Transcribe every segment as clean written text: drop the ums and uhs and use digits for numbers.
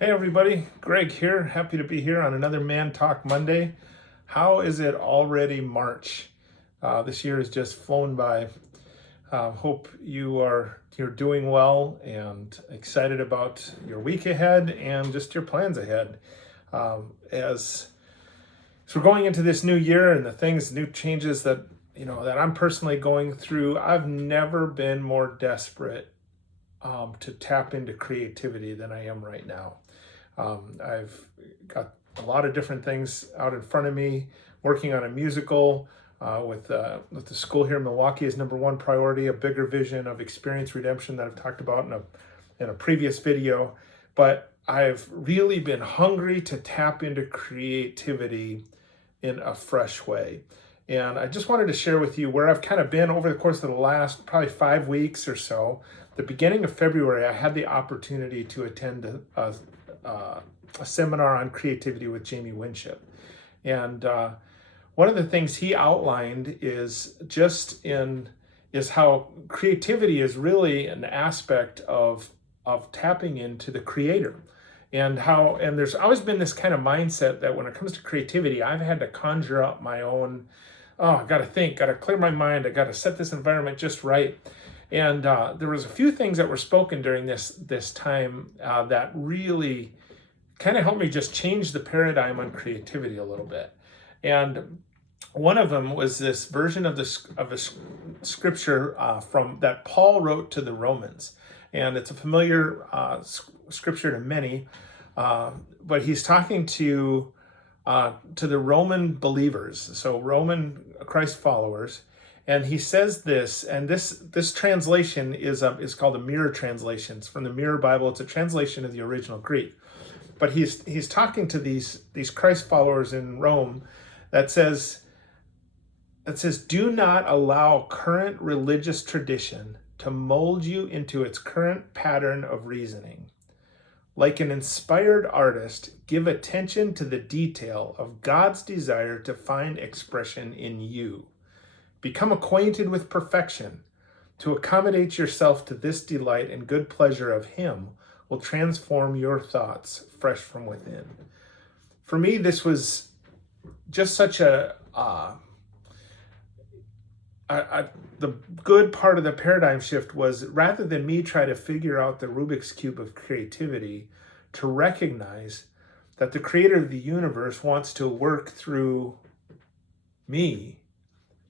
Hey everybody, Greg here. Happy to be here on another Man Talk Monday. How is it already March? This year has just flown by. Hope you're doing well and excited about your week ahead and just your plans ahead. As we're going into this new year and new changes that I'm personally going through, I've never been more desperate to tap into creativity than I am right now. I've got a lot of different things out in front of me, working on a musical with the school here in Milwaukee is number one priority, a bigger vision of experience redemption that I've talked about in a previous video. But I've really been hungry to tap into creativity in a fresh way. And I just wanted to share with you where I've kind of been over the course of the last probably 5 weeks or so. The beginning of February, I had the opportunity to attend a seminar on creativity with Jamie Winship. And one of the things he outlined is how creativity is really an aspect of tapping into the creator. And there's always been this kind of mindset that when it comes to creativity, I've had to conjure up my own, I got to think, got to clear my mind, I got to set this environment just right. And there was a few things that were spoken during this time that really kind of helped me just change the paradigm on creativity a little bit. And one of them was this version of a scripture from that Paul wrote to the Romans, and it's a familiar scripture to many. But he's talking to the Roman believers, so Roman Christ followers. And he says this, and this translation is called a mirror translation. It's from the Mirror Bible. It's a translation of the original Greek. But he's talking to these Christ followers in Rome that says, do not allow current religious tradition to mold you into its current pattern of reasoning. Like an inspired artist, give attention to the detail of God's desire to find expression in you. Become acquainted with perfection. To accommodate yourself to this delight and good pleasure of Him will transform your thoughts fresh from within. For me, this was just such the good part of the paradigm shift was, rather than me try to figure out the Rubik's Cube of creativity, to recognize that the creator of the universe wants to work through me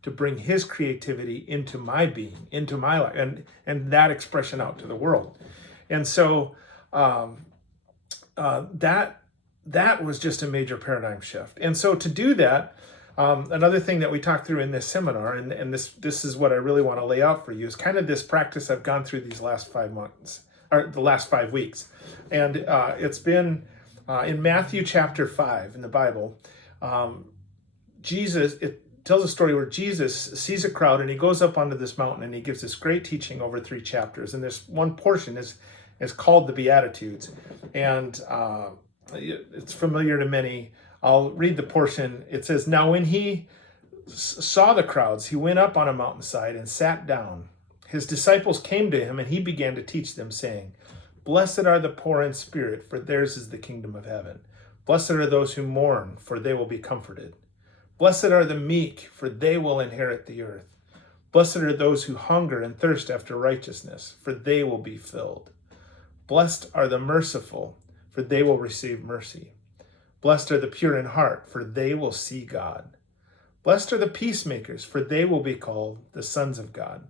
to bring his creativity into my being, into my life, and that expression out to the world. And so that was just a major paradigm shift. And so to do that, another thing that we talked through in this seminar, and this is what I really want to lay out for you, is kind of this practice I've gone through these last 5 months, or the last 5 weeks. And it's been in Matthew chapter 5 in the Bible. It tells a story where Jesus sees a crowd and he goes up onto this mountain and he gives this great teaching over 3 chapters. And this one portion is called the Beatitudes. And it's familiar to many. I'll read the portion. It says, "Now when he saw the crowds, he went up on a mountainside and sat down. His disciples came to him and he began to teach them, saying, 'Blessed are the poor in spirit, for theirs is the kingdom of heaven. Blessed are those who mourn, for they will be comforted. Blessed are the meek, for they will inherit the earth. Blessed are those who hunger and thirst after righteousness, for they will be filled. Blessed are the merciful, for they will receive mercy. Blessed are the pure in heart, for they will see God. Blessed are the peacemakers, for they will be called the sons of God.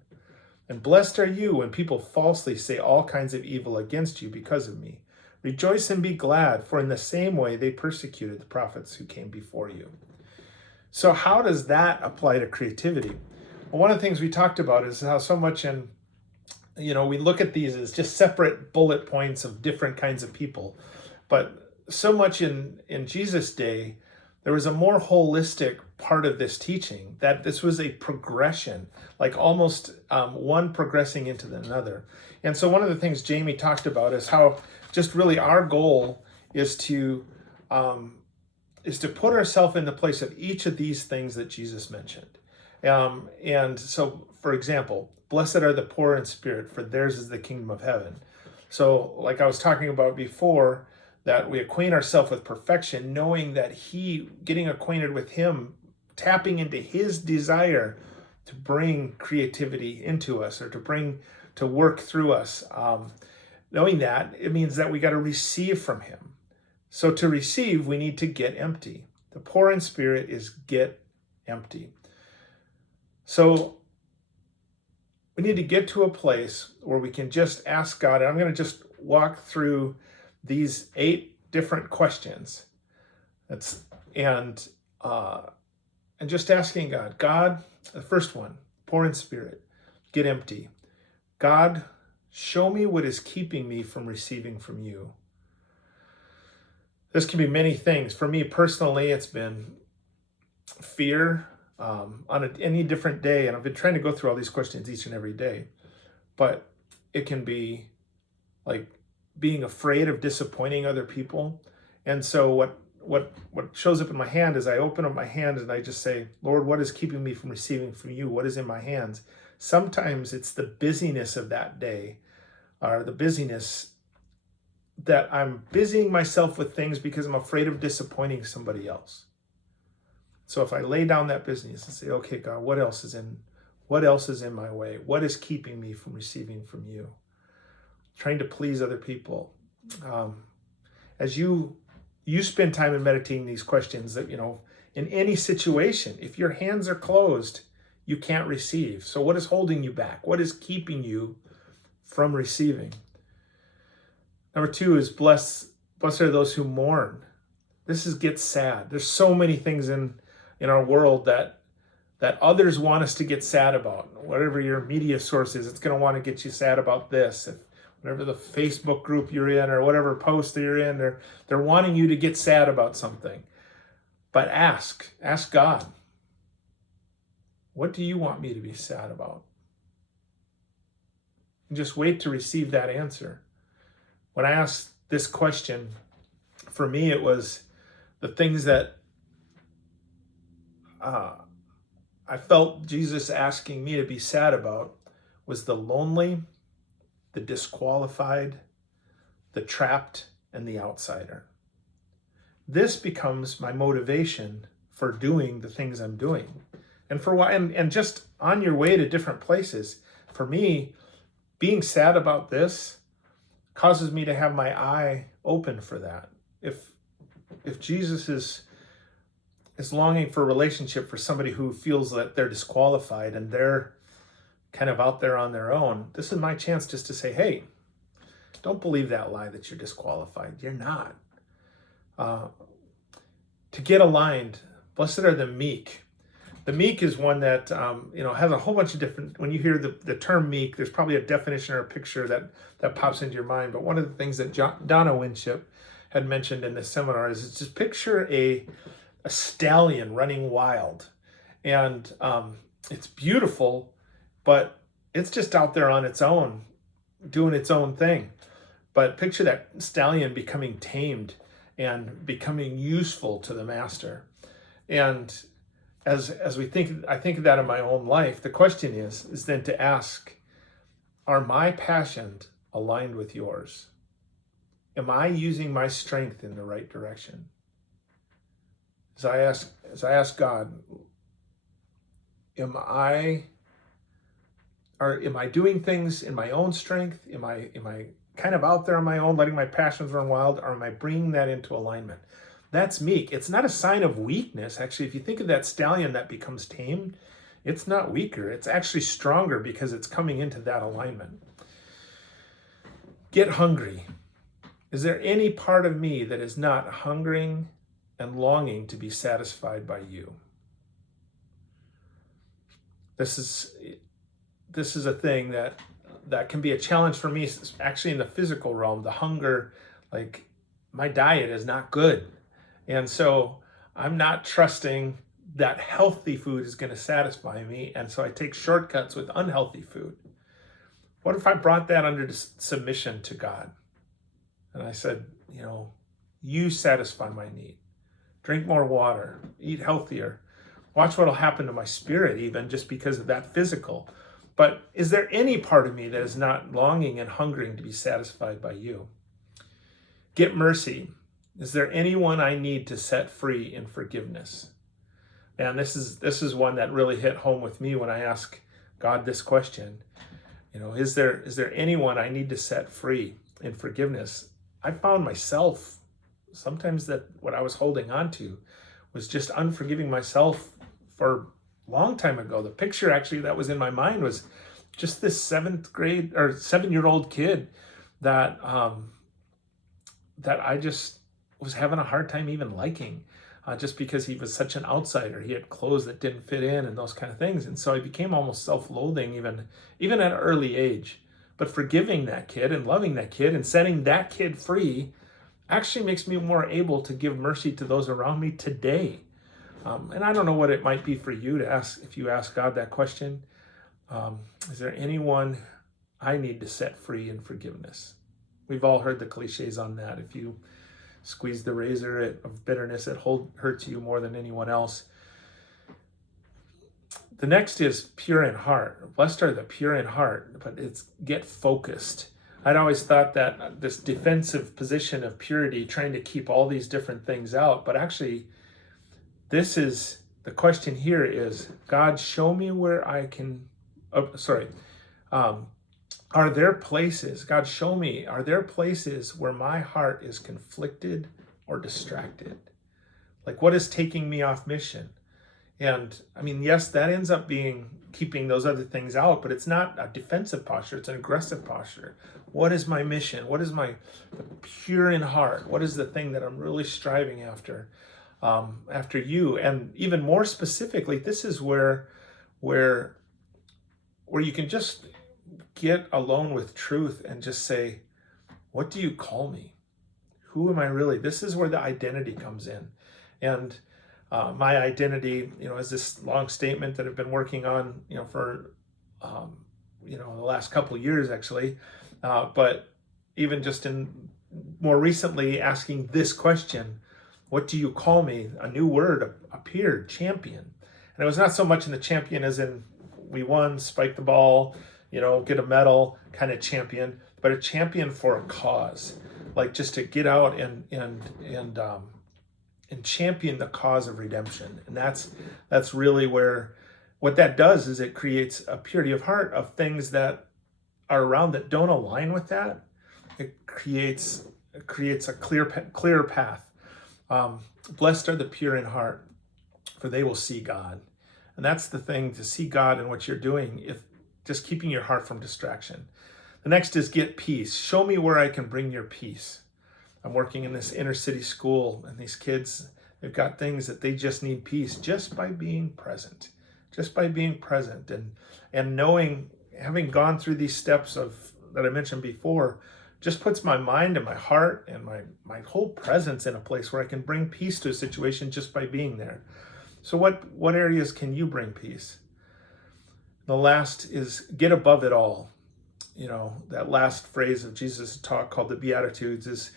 And blessed are you when people falsely say all kinds of evil against you because of me. Rejoice and be glad, for in the same way they persecuted the prophets who came before you.'" So how does that apply to creativity? Well, one of the things we talked about is how so much we look at these as just separate bullet points of different kinds of people. But so much in Jesus' day, there was a more holistic part of this teaching, that this was a progression, like almost one progressing into another. And so one of the things Jamie talked about is how just really our goal is to put ourselves in the place of each of these things that Jesus mentioned. And so, for example, blessed are the poor in spirit, for theirs is the kingdom of heaven. So like I was talking about before, that we acquaint ourselves with perfection, knowing that getting acquainted with him, tapping into his desire to bring creativity into us, or to work through us. Knowing that, it means that we got to receive from him. So to receive, we need to get empty. The poor in spirit is get empty. So we need to get to a place where we can just ask God, and I'm going to just walk through these 8 different questions. And just asking God, the first one, poor in spirit, get empty. God, show me what is keeping me from receiving from you. This can be many things. For me personally, it's been fear on any different day. And I've been trying to go through all these questions each and every day. But it can be like being afraid of disappointing other people. And so what shows up in my hand is I open up my hand and I just say, Lord, what is keeping me from receiving from you? What is in my hands? Sometimes it's the busyness of that day, or the busyness that I'm busying myself with things because I'm afraid of disappointing somebody else. So if I lay down that busyness and say, okay, God, what else is in my way? What is keeping me from receiving from you? Trying to please other people. As you spend time in meditating these questions, that, in any situation, if your hands are closed, you can't receive. So what is holding you back? What is keeping you from receiving? Number 2 is blessed are those who mourn. This is get sad. There's so many things in our world that others want us to get sad about. Whatever your media source is, it's going to want to get you sad about this. Whatever the Facebook group you're in, or whatever post that you're in, they're wanting you to get sad about something. But ask God, what do you want me to be sad about? And just wait to receive that answer. When I asked this question, for me, it was the things that I felt Jesus asking me to be sad about was the lonely, the disqualified, the trapped, and the outsider. This becomes my motivation for doing the things I'm doing. And for why, and just on your way to different places, for me, being sad about this causes me to have my eye open for that. If Jesus is longing for a relationship for somebody who feels that they're disqualified and they're kind of out there on their own, this is my chance just to say, hey, don't believe that lie that you're disqualified. You're not. To get aligned, blessed are the meek. The meek is one that has a whole bunch of different. When you hear the term meek, there's probably a definition or a picture that pops into your mind. But one of the things that Donna Winship had mentioned in this seminar is just picture a stallion running wild, and it's beautiful, but it's just out there on its own, doing its own thing. But picture that stallion becoming tamed and becoming useful to the master. And as I think of that in my own life, the question is then to ask, are my passions aligned with yours? Am I using my strength in the right direction? As I ask God, am I doing things in my own strength? Am I kind of out there on my own, letting my passions run wild, or am I bringing that into alignment? That's meek. It's not a sign of weakness. Actually, if you think of that stallion that becomes tamed, it's not weaker. It's actually stronger because it's coming into that alignment. Get hungry. Is there any part of me that is not hungering and longing to be satisfied by you? This is a thing that can be a challenge for me, actually in the physical realm. The hunger, like my diet is not good. And so I'm not trusting that healthy food is going to satisfy me. And so I take shortcuts with unhealthy food. What if I brought that under submission to God? And I said, you satisfy my need. Drink more water, eat healthier. Watch what'll happen to my spirit even just because of that physical. But is there any part of me that is not longing and hungering to be satisfied by you? Get mercy. Is there anyone I need to set free in forgiveness? Man, this is one that really hit home with me when I ask God this question. Is there anyone I need to set free in forgiveness? I found myself sometimes that what I was holding on to was just unforgiving myself for a long time ago. The picture actually that was in my mind was just this 7-year-old kid that that I just was having a hard time even liking, just because he was such an outsider. He had clothes that didn't fit in and those kind of things. And so I became almost self-loathing even at an early age. But forgiving that kid and loving that kid and setting that kid free actually makes me more able to give mercy to those around me today. And I don't know what it might be for you to ask, if you ask God that question. Is there anyone I need to set free in forgiveness? We've all heard the cliches on that. If you squeeze the razor of bitterness, it hurts you more than anyone else. The next is pure in heart. Blessed are the pure in heart, but it's get focused. I'd always thought that this defensive position of purity, trying to keep all these different things out, but actually the question here is, God, show me where I can, are there places, God, show me, are there places where my heart is conflicted or distracted? Like, what is taking me off mission? And I mean, yes, that ends up being keeping those other things out, but it's not a defensive posture, it's an aggressive posture. What is my mission? What is the pure in heart? What is the thing that I'm really striving after you? And even more specifically, this is where you can just get alone with truth and just say, what do you call me? Who am I really? This is where the identity comes in. And my identity, is this long statement that I've been working on, for, the last couple of years actually. But even just in more recently asking this question, what do you call me? A new word appeared, champion. And it was not so much in the champion as in we won, spike the ball, get a medal kind of champion, but a champion for a cause, like just to get out and champion the cause of redemption. And that's really where what that does is it creates a purity of heart of things that are around that don't align with that. It creates a clear path. Blessed are the pure in heart, for they will see God. And that's the thing, to see God in what you're doing, if just keeping your heart from distraction. The next is get peace. Show me where I can bring your peace. I'm working in this inner city school, and these kids, they've got things that they just need peace just by being present. Just by being present and knowing, having gone through these steps that I mentioned before, just puts my mind and my heart and my whole presence in a place where I can bring peace to a situation just by being there. So what areas can you bring peace? The last is get above it all. That last phrase of Jesus' talk called the Beatitudes is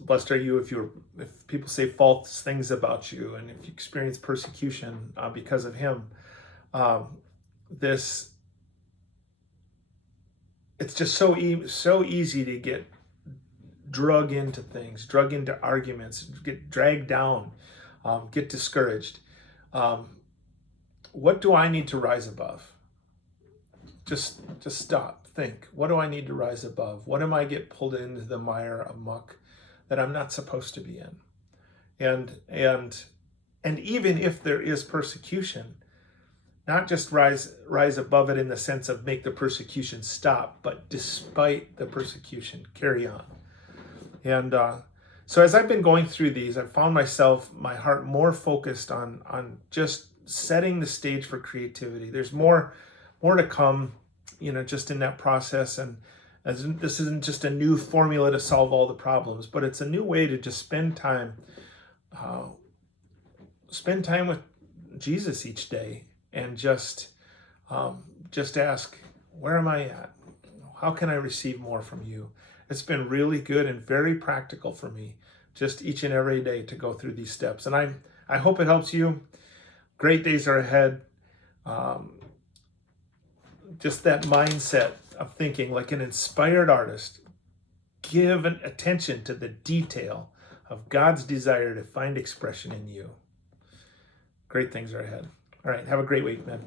blessed are you if people say false things about you, and if you experience persecution because of him. It's just so easy to get drug into things, drug into arguments, get dragged down, get discouraged. What do I need to rise above? Just stop, think. What do I need to rise above? What am I get pulled into the mire of muck that I'm not supposed to be in? And even if there is persecution, not just rise above it in the sense of make the persecution stop, but despite the persecution, carry on. And so as I've been going through these, I've found my heart more focused on just setting the stage for creativity. There's more to come, just in that process. And this isn't just a new formula to solve all the problems, but it's a new way to just spend time with Jesus each day, and just ask, where am I at? How can I receive more from you? It's been really good and very practical for me, just each and every day to go through these steps. And I hope it helps you. Great days are ahead. Just that mindset of thinking like an inspired artist. Give attention to the detail of God's desire to find expression in you. Great things are ahead. All right, have a great week, man.